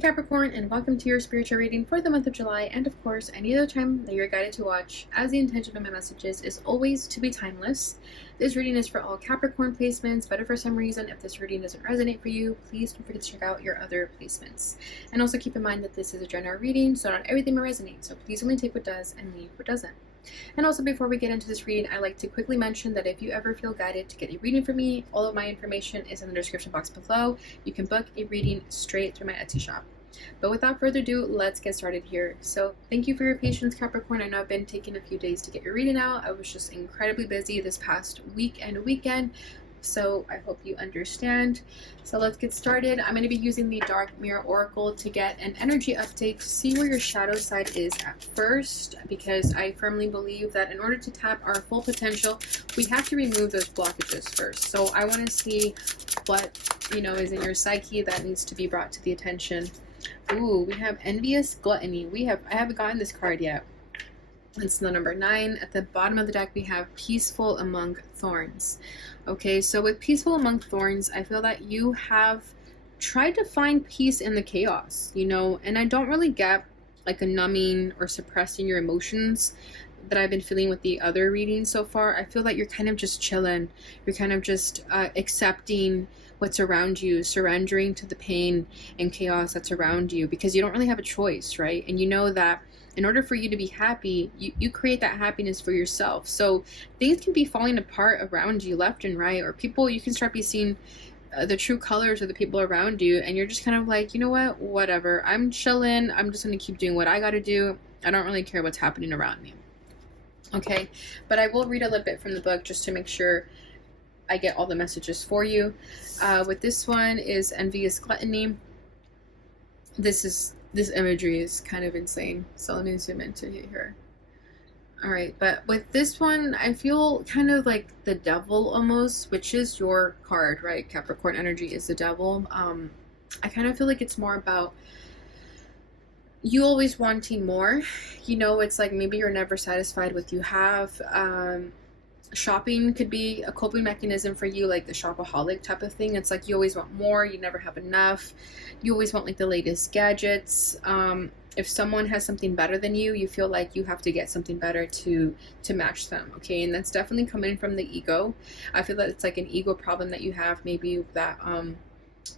Capricorn, and welcome to your spiritual reading for the month of July, and of course any other time that you're guided to watch, as the intention of my messages is always to be timeless. This reading is for all Capricorn placements, but if for some reason if this reading doesn't resonate for you, please don't forget to check out your other placements. And also keep in mind that this is a general reading, so not everything will resonate, so please only take what does and leave what doesn't. And also, before we get into this reading, I'd like to quickly mention that if you ever feel guided to get a reading from me, all of my information is in the description box below. You can book a reading straight through my Etsy shop. But without further ado, let's get started here. So thank you for your patience, Capricorn. I know I've been taking a few days to get your reading out. I was just incredibly busy this past week and weekend, so I hope you understand. So let's get started. I'm going to be using the Dark Mirror Oracle to get an energy update to see where your shadow side is at first, because I firmly believe that in order to tap our full potential, we have to remove those blockages first. So I want to see what, is in your psyche that needs to be brought to the attention. Ooh, we have Envious Gluttony. I haven't gotten this card yet. It's the number 9. At the bottom of the deck, we have Peaceful Among Thorns. Okay, so with Peaceful Among Thorns, I feel that you have tried to find peace in the chaos, and I don't really get like a numbing or suppressing your emotions that I've been feeling with the other readings so far. I feel that you're kind of just chilling. You're kind of just accepting what's around you, surrendering to the pain and chaos that's around you, because you don't really have a choice, right? And you know that in order for you to be happy, you create that happiness for yourself. So things can be falling apart around you left and right, or people, you can start be seeing the true colors of the people around you, and you're just kind of like, you know what, whatever, I'm chilling, I'm just going to keep doing what I got to do. I don't really care what's happening around me. Okay, but I will read a little bit from the book just to make sure I get all the messages for you. With this one is Envious Gluttony. This imagery is kind of insane, so let me zoom into here. All right, but with this one, I feel kind of like the devil almost, which is your card, right? Capricorn energy is the devil. I kind of feel like it's more about you always wanting more. It's like maybe you're never satisfied with what you have. Shopping could be a coping mechanism for you, like the shopaholic type of thing. It's like you always want more, you never have enough. You always want like the latest gadgets. If someone has something better than you, you feel like you have to get something better to match them. Okay, and that's definitely coming from the ego. I feel that it's like an ego problem that you have. Maybe that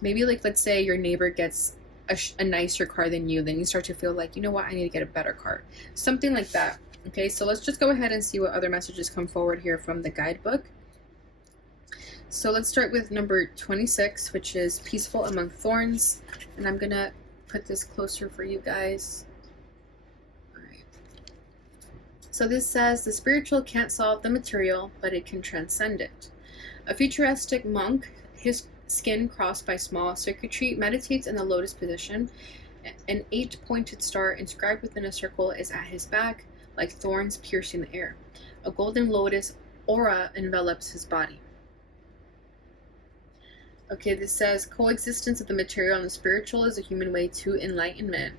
maybe like, let's say your neighbor gets a nicer car than you, then you start to feel like, you know what, I need to get a better car, something like that. Okay, so let's just go ahead and see what other messages come forward here from the guidebook. So let's start with number 26, which is Peaceful Among Thorns. And I'm going to put this closer for you guys. All right. So this says, the spiritual can't solve the material, but it can transcend it. A futuristic monk, his skin crossed by small circuitry, meditates in the lotus position. An 8-pointed star inscribed within a circle is at his back, like thorns piercing the air. A golden lotus aura envelops his body. Okay, this says, coexistence of the material and the spiritual is a human way to enlightenment.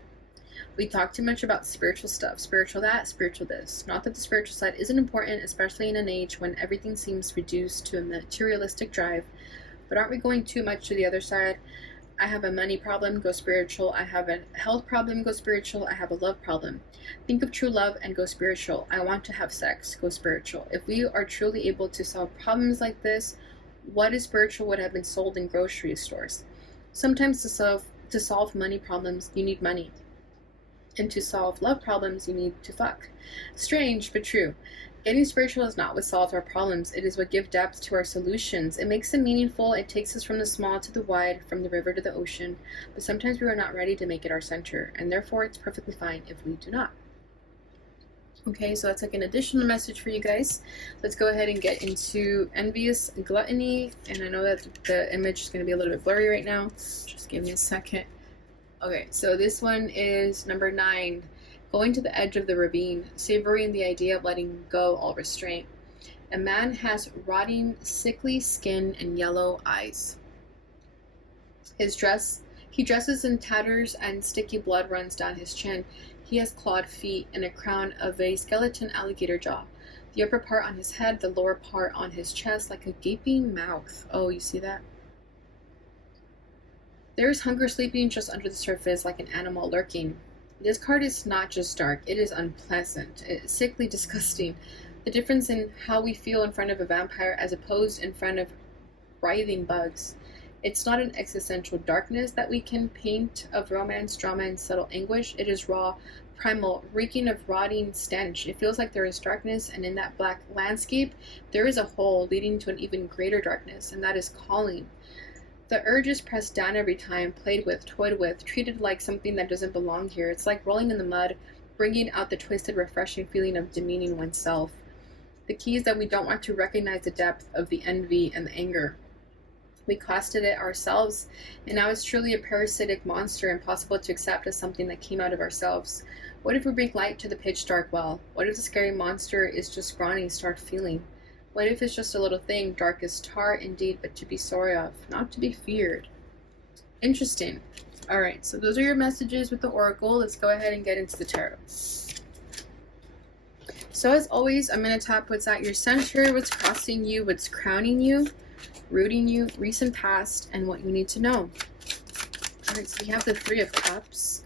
We talk too much about spiritual stuff, spiritual that, spiritual this. Not that the spiritual side isn't important, especially in an age when everything seems reduced to a materialistic drive, but aren't we going too much to the other side? I have a money problem, go spiritual. I have a health problem, go spiritual. I have a love problem. Think of true love and go spiritual. I want to have sex, go spiritual. If we are truly able to solve problems like this, what is spiritual would have been sold in grocery stores. Sometimes to solve money problems, you need money. And to solve love problems, you need to fuck. Strange, but true. Getting spiritual is not what solves our problems. It is what gives depth to our solutions. It makes them meaningful. It takes us from the small to the wide, from the river to the ocean. But sometimes we are not ready to make it our center, and therefore it's perfectly fine if we do not. Okay, so that's like an additional message for you guys. Let's go ahead and get into Envious Gluttony. And I know that the image is going to be a little bit blurry right now. Just give me a second. Okay, so this one is number 9. Going to the edge of the ravine, savoring the idea of letting go all restraint. A man has rotting, sickly skin and yellow eyes. He dresses in tatters and sticky blood runs down his chin. He has clawed feet and a crown of a skeleton alligator jaw. The upper part on his head, the lower part on his chest, like a gaping mouth. Oh, you see that? There's hunger sleeping just under the surface like an animal lurking. This card is not just dark, it is unpleasant. It's sickly disgusting. The difference in how we feel in front of a vampire as opposed in front of writhing bugs. It's not an existential darkness that we can paint of romance, drama, and subtle anguish. It is raw, primal, reeking of rotting stench. It feels like there is darkness, and in that black landscape, there is a hole leading to an even greater darkness, and that is calling. The urge is pressed down every time, played with, toyed with, treated like something that doesn't belong here. It's like rolling in the mud, bringing out the twisted, refreshing feeling of demeaning oneself. The key is that we don't want to recognize the depth of the envy and the anger. We costed it ourselves, and now it's truly a parasitic monster, impossible to accept as something that came out of ourselves. What if we bring light to the pitch dark well? What if the scary monster is just scrawny, start feeling? What if it's just a little thing, dark as tar indeed, but to be sorry of, not to be feared? Interesting. Alright, so those are your messages with the Oracle. Let's go ahead and get into the tarot. So as always, I'm going to tap what's at your center, what's crossing you, what's crowning you, rooting you, recent past, and what you need to know. Alright, so we have the Three of Cups.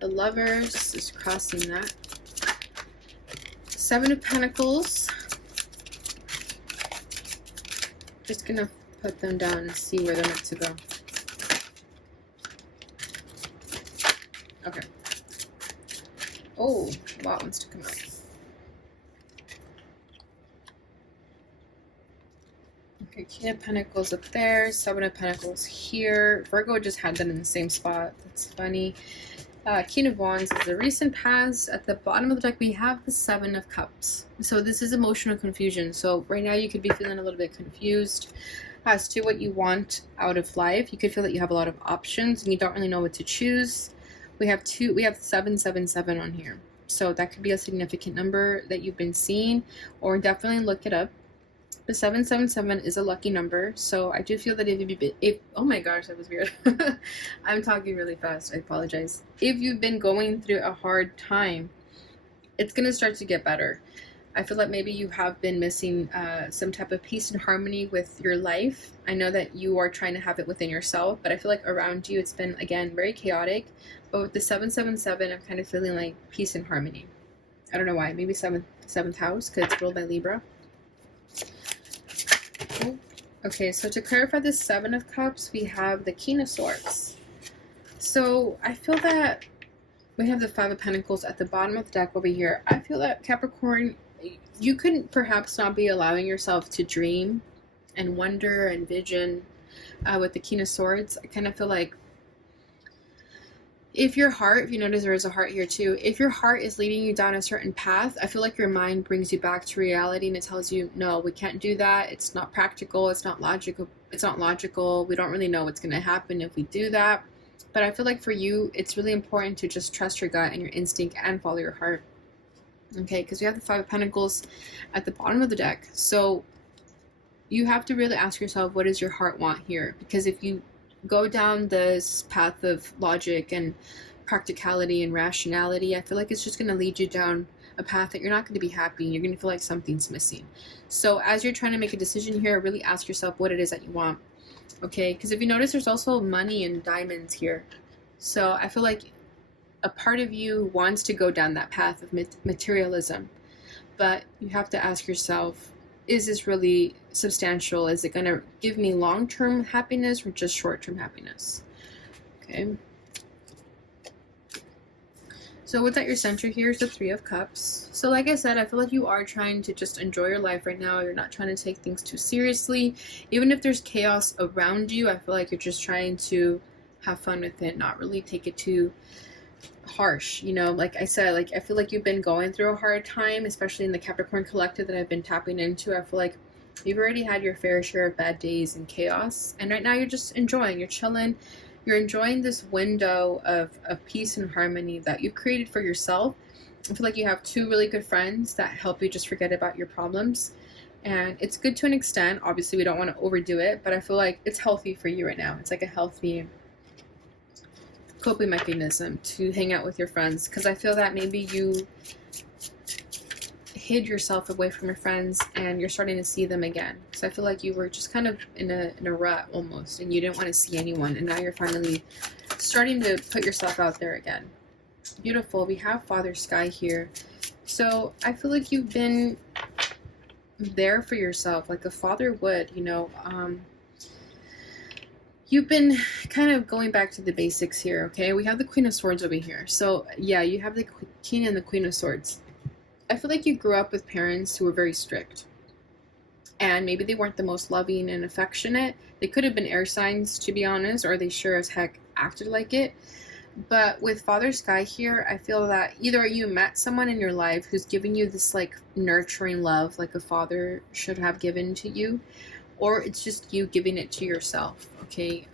The Lovers is crossing that. Seven of Pentacles. Just gonna put them down and see where they're meant to go. Okay. Oh, a lot wants to come out. Okay, King of Pentacles up there, Seven of Pentacles here. Virgo just had them in the same spot. That's funny. King of Wands is the recent past. At the bottom of the deck, we have the Seven of Cups. So this is emotional confusion. So right now you could be feeling a little bit confused as to what you want out of life. You could feel that you have a lot of options and you don't really know what to choose. We have 777 on here. So that could be a significant number that you've been seeing, or definitely look it up. The 777 is a lucky number, so I do feel that if oh my gosh, that was weird. I'm talking really fast, I apologize. If you've been going through a hard time, it's going to start to get better. I feel like maybe you have been missing some type of peace and harmony with your life. I know that you are trying to have it within yourself, but I feel like around you it's been, again, very chaotic. But with the 777, I'm kind of feeling like peace and harmony. I don't know why, maybe seventh house, because it's ruled by Libra. Okay, so to clarify the Seven of Cups, we have the King of Swords. So I feel that we have the Five of Pentacles at the bottom of the deck over here. I feel that Capricorn, you could perhaps not be allowing yourself to dream and wonder and vision with the King of Swords. I kind of feel like if your heart, if you notice there is a heart here too, if your heart is leading you down a certain path, I feel like your mind brings you back to reality and it tells you, no, we can't do that. It's not practical. It's not logical. We don't really know what's going to happen if we do that. But I feel like for you, it's really important to just trust your gut and your instinct and follow your heart. Okay, because we have the Five of Pentacles at the bottom of the deck. So you have to really ask yourself, what does your heart want here? Because if you go down this path of logic and practicality and rationality, I feel like it's just going to lead you down a path that you're not going to be happy and you're going to feel like something's missing. So as you're trying to make a decision here, really ask yourself what it is that you want. Okay, because if you notice, there's also money and diamonds here. So I feel like a part of you wants to go down that path of materialism, but you have to ask yourself, is this really substantial? Is it going to give me long-term happiness or just short-term happiness? Okay. So what's at your center here is the Three of Cups. So like I said, I feel like you are trying to just enjoy your life right now. You're not trying to take things too seriously. Even if there's chaos around you, I feel like you're just trying to have fun with it, not really take it too harsh. You know, like I said, like I feel like you've been going through a hard time, especially in the Capricorn collective that I've been tapping into. I feel like you've already had your fair share of bad days and chaos, and right now you're just enjoying, you're chilling, you're enjoying this window of peace and harmony that you've created for yourself. I feel like you have two really good friends that help you just forget about your problems, and it's good to an extent. Obviously we don't want to overdo it, but I feel like it's healthy for you right now. It's like a healthy coping mechanism to hang out with your friends, because I feel that maybe you hid yourself away from your friends and you're starting to see them again. So I feel like you were just kind of in a rut almost, and you didn't want to see anyone, and now you're finally starting to put yourself out there again. Beautiful. We have Father Sky here. So I feel like you've been there for yourself like a father would, you know. You've been kind of going back to the basics here, okay? We have the Queen of Swords over here. So yeah, you have the King and the Queen of Swords. I feel like you grew up with parents who were very strict. And maybe they weren't the most loving and affectionate. They could have been air signs, to be honest, or they sure as heck acted like it. But with Father Sky here, I feel that either you met someone in your life who's giving you this like nurturing love like a father should have given to you, or it's just you giving it to yourself, okay?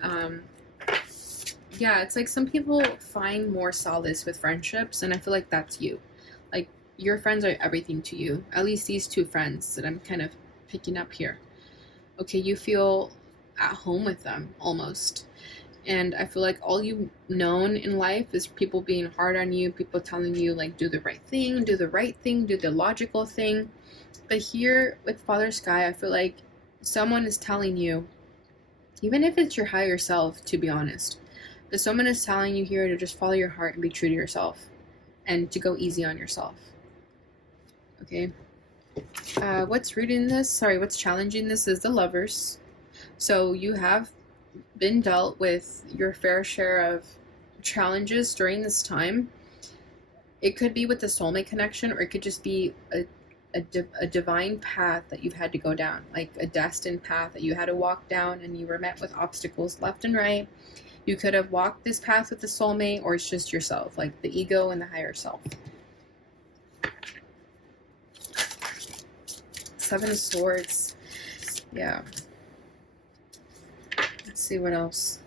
Yeah, it's like some people find more solace with friendships, and I feel like that's you. Like, your friends are everything to you. At least these two friends that I'm kind of picking up here. Okay, you feel at home with them, almost. And I feel like all you've known in life is people being hard on you, people telling you, like, do the right thing, do the right thing, do the logical thing. But here with Father Sky, I feel like someone is telling you, even if it's your higher self, to be honest, but someone is telling you here to just follow your heart and be true to yourself and to go easy on yourself. Okay. What's challenging this is the Lovers. So you have been dealt with your fair share of challenges during this time. It could be with the soulmate connection, or it could just be a divine path that you've had to go down, like a destined path that you had to walk down, and you were met with obstacles left and right. You could have walked this path with the soulmate, or it's just yourself, like the ego and the higher self. Seven of Swords. Yeah. Let's see what else.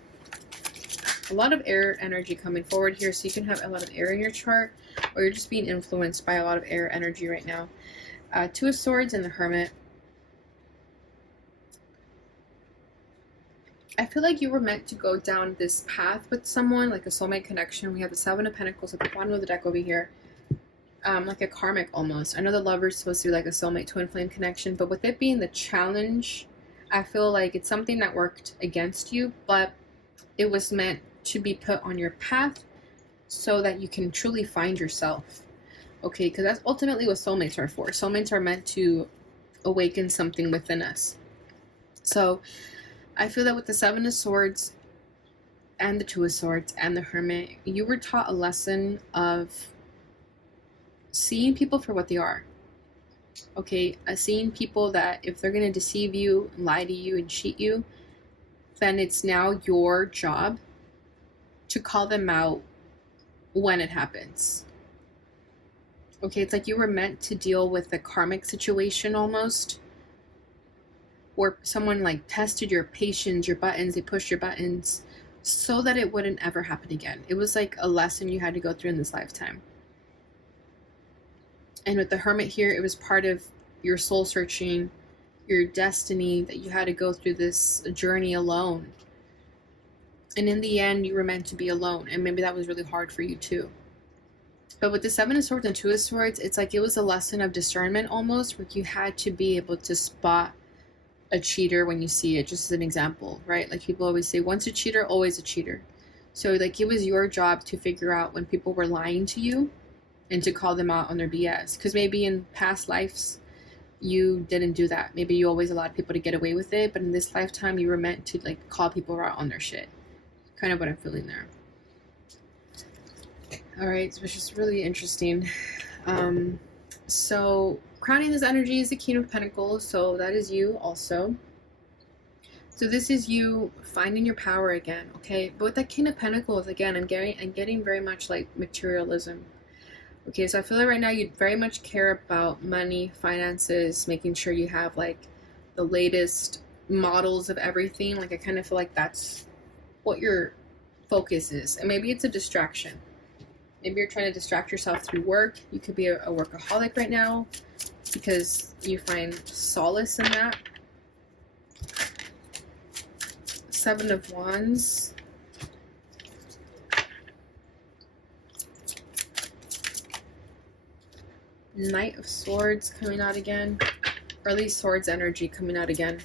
A lot of air energy coming forward here, so you can have a lot of air in your chart, or you're just being influenced by a lot of air energy right now. Two of Swords and the Hermit. I feel like you were meant to go down this path with someone, like a soulmate connection. We have the Seven of Pentacles at the bottom of the deck over here. Like a karmic almost. I know the Lover's supposed to be like a soulmate twin flame connection, but with it being the challenge, I feel like it's something that worked against you, but it was meant to be put on your path so that you can truly find yourself. Okay, because that's ultimately what soulmates are for. Soulmates are meant to awaken something within us. So I feel that with the Seven of Swords and the Two of Swords and the Hermit, you were taught a lesson of seeing people for what they are. Okay, seeing people that if they're going to deceive you, lie to you, and cheat you, then it's now your job to call them out when it happens. Okay, it's like you were meant to deal with a karmic situation almost, where someone like tested your patience, your buttons, they pushed your buttons so that it wouldn't ever happen again. It was like a lesson you had to go through in this lifetime. And with the Hermit here, it was part of your soul searching, your destiny, that you had to go through this journey alone. And in the end, you were meant to be alone. And maybe that was really hard for you too. But with the Seven of Swords and Two of Swords, it's like it was a lesson of discernment almost, where you had to be able to spot a cheater when you see it, just as an example, right? Like people always say, once a cheater, always a cheater. So like it was your job to figure out when people were lying to you and to call them out on their BS. Because maybe in past lives, you didn't do that. Maybe you always allowed people to get away with it, but in this lifetime, you were meant to like call people out on their shit. Kind of what I'm feeling there. All right, which is really interesting. So crowning this energy is the King of Pentacles, so that is you also. So this is you finding your power again, okay? But with that King of Pentacles, again, I'm getting very much like materialism. Okay, so I feel like right now you very much care about money, finances, making sure you have like the latest models of everything. Like I kind of feel like that's what your focus is. And maybe it's a distraction. Maybe you're trying to distract yourself through work. You could be a workaholic right now because you find solace in that. Seven of Wands. Knight of Swords coming out again, or at least Swords energy coming out again.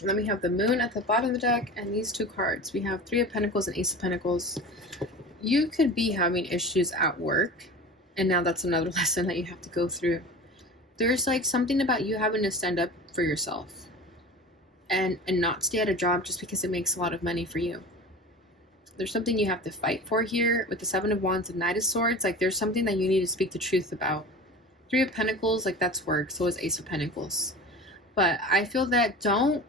And then we have the Moon at the bottom of the deck, and these two cards. We have Three of Pentacles and Ace of Pentacles. You could be having issues at work, and now that's another lesson that you have to go through. There's like something about you having to stand up for yourself and not stay at a job just because it makes a lot of money for you. There's something you have to fight for here with the Seven of Wands and Knight of Swords. Like there's something that you need to speak the truth about. Three of Pentacles, like that's work. So is Ace of Pentacles. But I feel that don't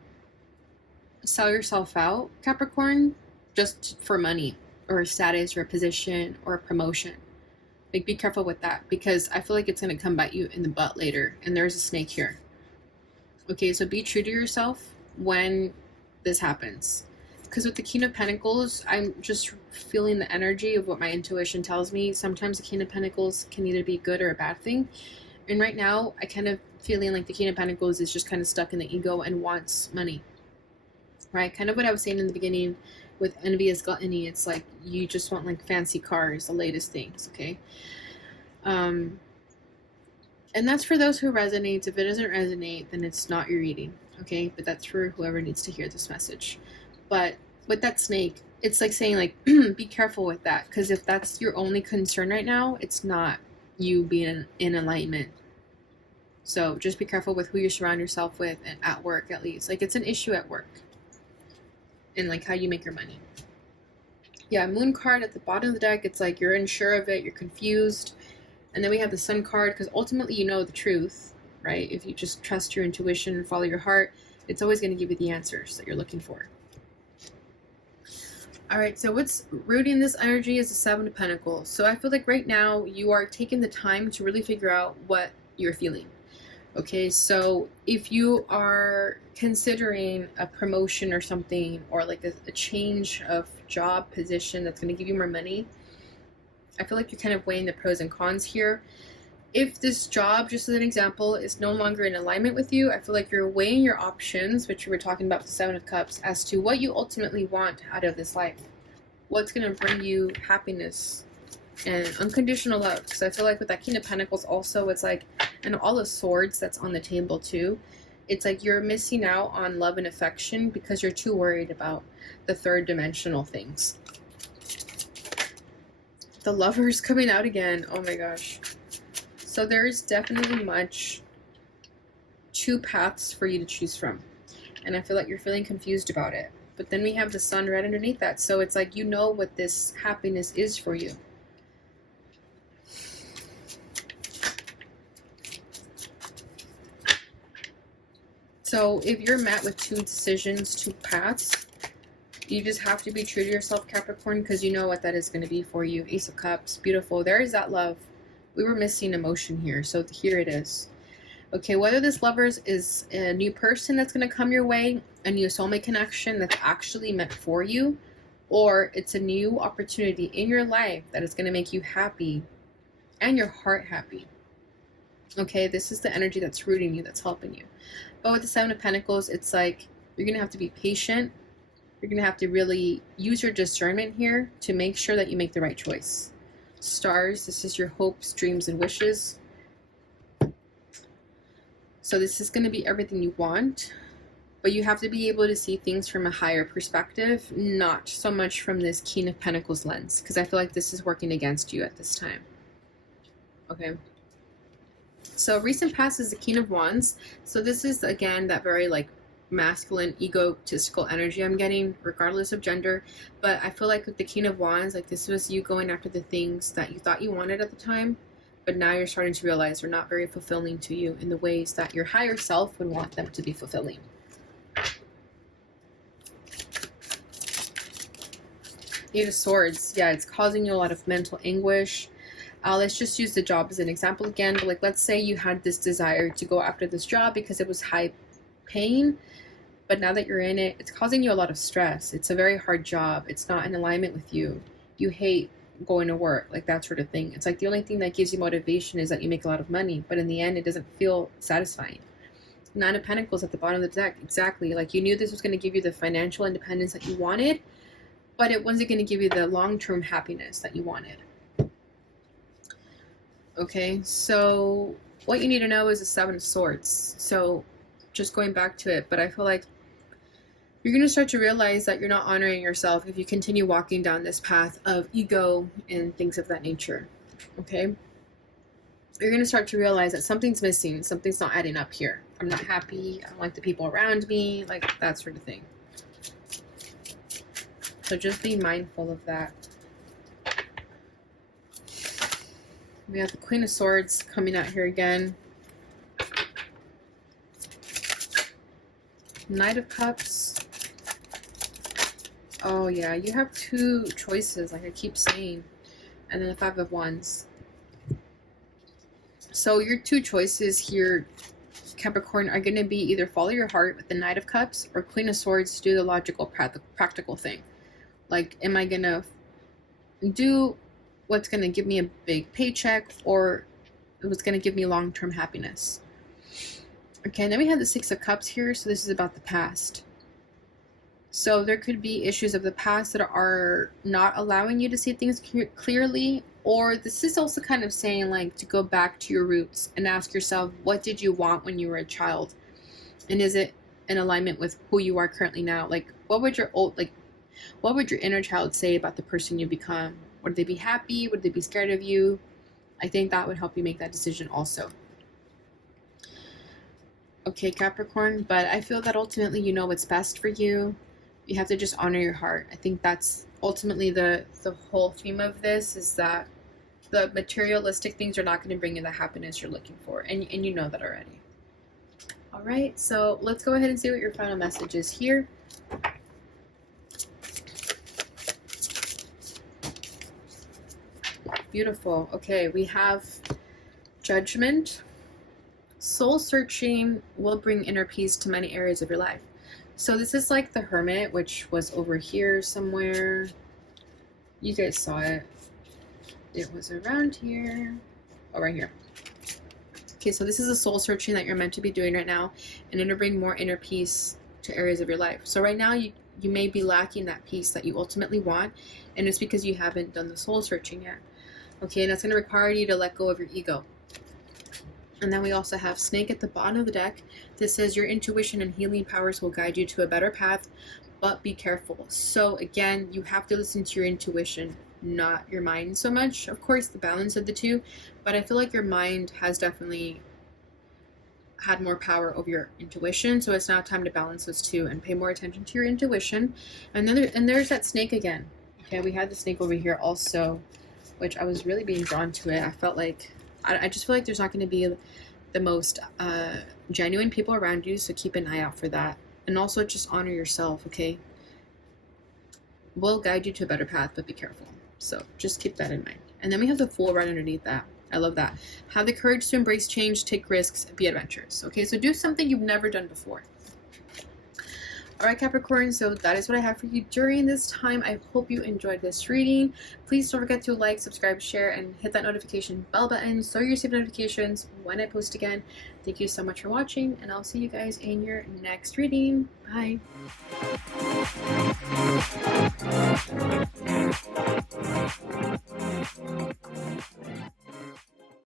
sell yourself out, Capricorn, just for money or a status or a position or a promotion. Like be careful with that, because I feel like it's going to come bite you in the butt later, and there's a snake here. Okay, so be true to yourself when this happens. Because with the King of Pentacles, I'm just feeling the energy of what my intuition tells me. Sometimes the King of Pentacles can either be good or a bad thing. And right now, I kind of feeling like the King of Pentacles is just kind of stuck in the ego and wants money. Right? Kind of what I was saying in the beginning with envious gluttony. It's like you just want like fancy cars, the latest things, okay? And that's for those who resonates. If it doesn't resonate, then it's not your reading, okay? But that's for whoever needs to hear this message. But with that snake, it's like saying like, be careful with that, because if that's your only concern right now, it's not you being in alignment. So just be careful with who you surround yourself with, and at work at least. Like it's an issue at work. And like how you make your money. Yeah, Moon card at the bottom of the deck, it's like you're unsure of it, you're confused. And then we have the Sun card, because ultimately you know the truth, right? If you just trust your intuition and follow your heart, it's always going to give you the answers that you're looking for. All right, so what's rooting this energy is the Seven of Pentacles. So I feel like right now you are taking the time to really figure out what you're feeling. Okay, so if you are considering a promotion or something, or like a change of job position that's going to give you more money, I feel like you're kind of weighing the pros and cons here. If this job, just as an example, is no longer in alignment with you, I feel like you're weighing your options, which we were talking about with the Seven of Cups, as to what you ultimately want out of this life. What's going to bring you happiness and unconditional love. Because I feel like with that King of Pentacles also, it's like, and all the swords that's on the table too, it's like you're missing out on love and affection because you're too worried about the third dimensional things. The Lovers coming out again. Oh my gosh. So there is definitely two paths for you to choose from. And I feel like you're feeling confused about it. But then we have the Sun right underneath that. So it's like you know what this happiness is for you. So if you're met with two decisions, two paths, you just have to be true to yourself, Capricorn, because you know what that is going to be for you. Ace of Cups, beautiful. There is that love. We were missing emotion here, so here it is. Okay, whether this Lovers is a new person that's going to come your way, a new soulmate connection that's actually meant for you, or it's a new opportunity in your life that is going to make you happy and your heart happy. Okay, this is the energy that's rooting you, that's helping you. But with the Seven of Pentacles, it's like you're going to have to be patient. You're going to have to really use your discernment here to make sure that you make the right choice. Stars, this is your hopes, dreams, and wishes. So this is going to be everything you want, but you have to be able to see things from a higher perspective, not so much from this King of Pentacles lens, because I feel like this is working against you at this time. Okay. So recent past is the King of Wands. So this is, again, that very like masculine, egotistical energy I'm getting, regardless of gender. But I feel like with the King of Wands, like this was you going after the things that you thought you wanted at the time, but now you're starting to realize they're not very fulfilling to you in the ways that your higher self would want them to be fulfilling. Eight of Swords. Yeah, it's causing you a lot of mental anguish. Let's just use the job as an example again. But like, let's say you had this desire to go after this job because it was high paying, but now that you're in it, it's causing you a lot of stress. It's a very hard job. It's not in alignment with you. You hate going to work, like that sort of thing. It's like the only thing that gives you motivation is that you make a lot of money, but in the end, it doesn't feel satisfying. Nine of Pentacles at the bottom of the deck. Exactly. Like you knew this was going to give you the financial independence that you wanted, but it wasn't going to give you the long-term happiness that you wanted. Okay, so what you need to know is the Seven of Swords. So just going back to it, but I feel like you're going to start to realize that you're not honoring yourself if you continue walking down this path of ego and things of that nature. Okay? You're going to start to realize that something's missing, something's not adding up here. I'm not happy, I don't like the people around me, like that sort of thing. So just be mindful of that. We have the Queen of Swords coming out here again. Knight of Cups. Oh yeah, you have two choices, like I keep saying. And then the Five of Wands. So your two choices here, Capricorn, are going to be either follow your heart with the Knight of Cups or Queen of Swords, do the logical, practical thing. Like, am I going to do what's going to give me a big paycheck, or what's going to give me long-term happiness? Okay, and then we have the Six of Cups here, so this is about the past. So there could be issues of the past that are not allowing you to see things clearly, or this is also kind of saying, like, to go back to your roots and ask yourself, what did you want when you were a child? And is it in alignment with who you are currently now? Like, what would your inner child say about the person you become? Would they be happy? Would they be scared of you? I think that would help you make that decision also. Okay, Capricorn, but I feel that ultimately you know what's best for you. You have to just honor your heart. I think that's ultimately the whole theme of this, is that the materialistic things are not going to bring you the happiness you're looking for. And you know that already. All right, so let's go ahead and see what your final message is here. Beautiful. Okay, we have Judgment. Soul searching will bring inner peace to many areas of your life. So this is like the Hermit, which was over here somewhere. You guys saw it. It was around here. Oh, right here. Okay, so this is a soul searching that you're meant to be doing right now, and it'll bring more inner peace to areas of your life. So right now you may be lacking that peace that you ultimately want, and it's because you haven't done the soul searching yet. Okay, and that's going to require you to let go of your ego. And then we also have Snake at the bottom of the deck. This says your intuition and healing powers will guide you to a better path, but be careful. So again, you have to listen to your intuition, not your mind so much. Of course, the balance of the two, but I feel like your mind has definitely had more power over your intuition. So it's now time to balance those two and pay more attention to your intuition. And then there's that snake again. Okay, we had the snake over here also, which I was really being drawn to it. I felt like, I just feel like there's not going to be the most genuine people around you, so keep an eye out for that. And also just honor yourself, okay? We'll guide you to a better path, but be careful. So just keep that in mind. And then we have the Fool right underneath that. I love that. Have the courage to embrace change, take risks, be adventurous. Okay, so do something you've never done before. All right, Capricorn, so that is what I have for you during this time. I hope you enjoyed this reading. Please don't forget to like, subscribe, share, and hit that notification bell button so you receive notifications when I post again. Thank you so much for watching, and I'll see you guys in your next reading. Bye.